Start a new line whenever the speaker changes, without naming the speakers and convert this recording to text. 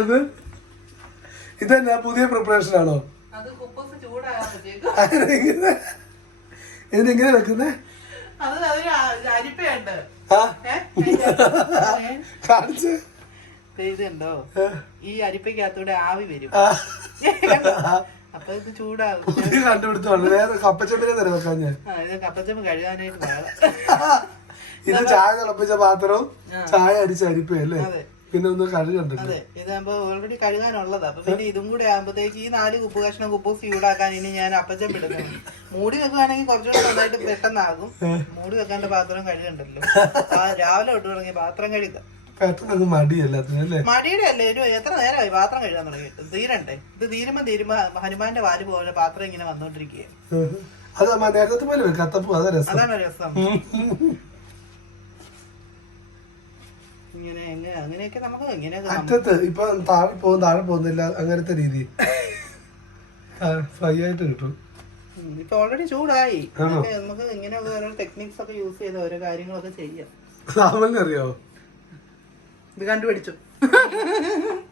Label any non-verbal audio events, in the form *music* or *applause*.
അത് ഇതെന്നാ പുതിയ പ്രിപ്പറേഷൻ ആണോ? ഇതിനെങ്ങനെ വെക്കുന്നേ? കാണിച്ച്.
ഇതുണ്ടോ? ഈ അരിപ്പയ്ക്കകത്തൂടെ ആവി വരും. അപ്പൊ ഇത്
വേറെ കപ്പച്ചപ്പിനെ തരം വെക്കാൻ ഞാൻ.
കപ്പച്ചമ്മ കഴുകാനായിട്ട്
ഇത് ചായ തിളപ്പിച്ച പാത്രവും. ചായ അടിച്ച അരിപ്പയല്ലേ
അതെ.
പിന്നെ ഒന്ന് കഴുകണ്ടല്ലോ
അതെ ഇതാകുമ്പോ ഓൾറെഡി കഴുകാനുള്ളതാ. അപ്പൊ പിന്നെ ഇതും കൂടെ ആകുമ്പോഴത്തേക്ക് ഈ നാല് കുപ്പ് കഷ്ണം കുപ്പൂസ് ചൂടാക്കാൻ ഇനി ഞാൻ അപ്പച്ചൻ വിടുന്നു മൂടി വെക്കുകയാണെങ്കിൽ കുറച്ചുകൂടെ നന്നായിട്ട് പെട്ടെന്നാകും. മൂടി വെക്കാണ്ട് പാത്രം കഴുകണ്ടല്ലോ. ആ രാവിലെ തൊട്ട് തുടങ്ങി പാത്രം കഴുകുക
പെട്ടെന്ന് മടിയല്ല മടി അല്ലേ?
മടിയുടെ അല്ലേ? ഒരു എത്ര നേരമായി പാത്രം കഴുകാൻ തുടങ്ങിയിട്ട്? തീരണ്ടേ? ഇത് തീരുമ്പോ തീരുമ്പോ ഹനുമാന്റെ വാൽ പോലെ പാത്രം ഇങ്ങനെ
വന്നോണ്ടിരിക്കുകയാണ്. അമ്മ നേരത്തെ പോലെ കത്തപ്പൂ അതാ രസം.
അതാണ് രസം. *laughs* ഇങ്ങനെ അങ്ങനെയൊക്കെ നമുക്ക് നമ്മ-
അറ്റത്ത് ഇപ്പൊ താഴെ പോകും താഴെ പോകുന്നില്ല അങ്ങനത്തെ രീതി. ഫ്രൈ ആയിട്ട് കിട്ടും.
ഇപ്പൊ ഓൾറെഡി ചൂടായി? നമുക്ക് ഇങ്ങനെ ഓരോ ടെക്നിക്സ് ഒക്കെ യൂസ് ചെയ്ത് ഓരോ കാര്യങ്ങളൊക്കെ ചെയ്യാം.
അറിയോ?
ഇത് കണ്ടുപിടിച്ചു. *laughs*